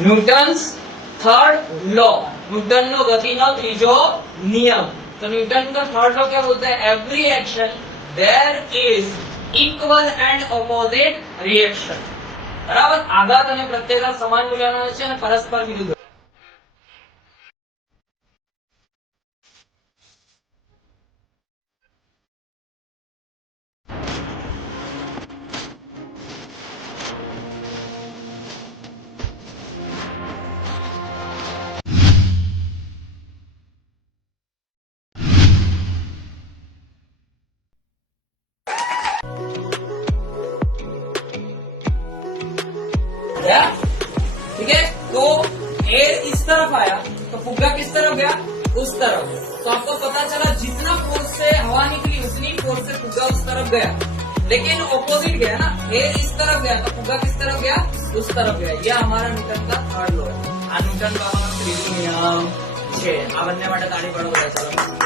Newton's third law, Newton नो गति नो तीजो नियम। तो न्यूटन का थर्ड लॉ क्या बोलता है? Every action there is equal and opposite reaction. बराबर, आघात અને પ્રત્યાઘાત સમાન મૂલ્યના છે અને પરસ્પર વિરુદ્ધ। ठीक है, तो एयर इस तरफ आया तो फुग्गा किस तरफ गया? उस तरफ। तो आपको पता चला जितना फोर्स से हवा निकली उतनी फोर्स से फुग्गा उस तरफ गया, लेकिन ऑपोजिट गया ना। एयर इस तरफ गया तो फुग्गा किस तरफ गया? उस तरफ गया। यह हमारा न्यूटन का थर्ड लॉ है। આ ન્यूटन का ત્રીજો નિયમ છે। આ બંને માટે તાળી પાડો બધા, ચાલો।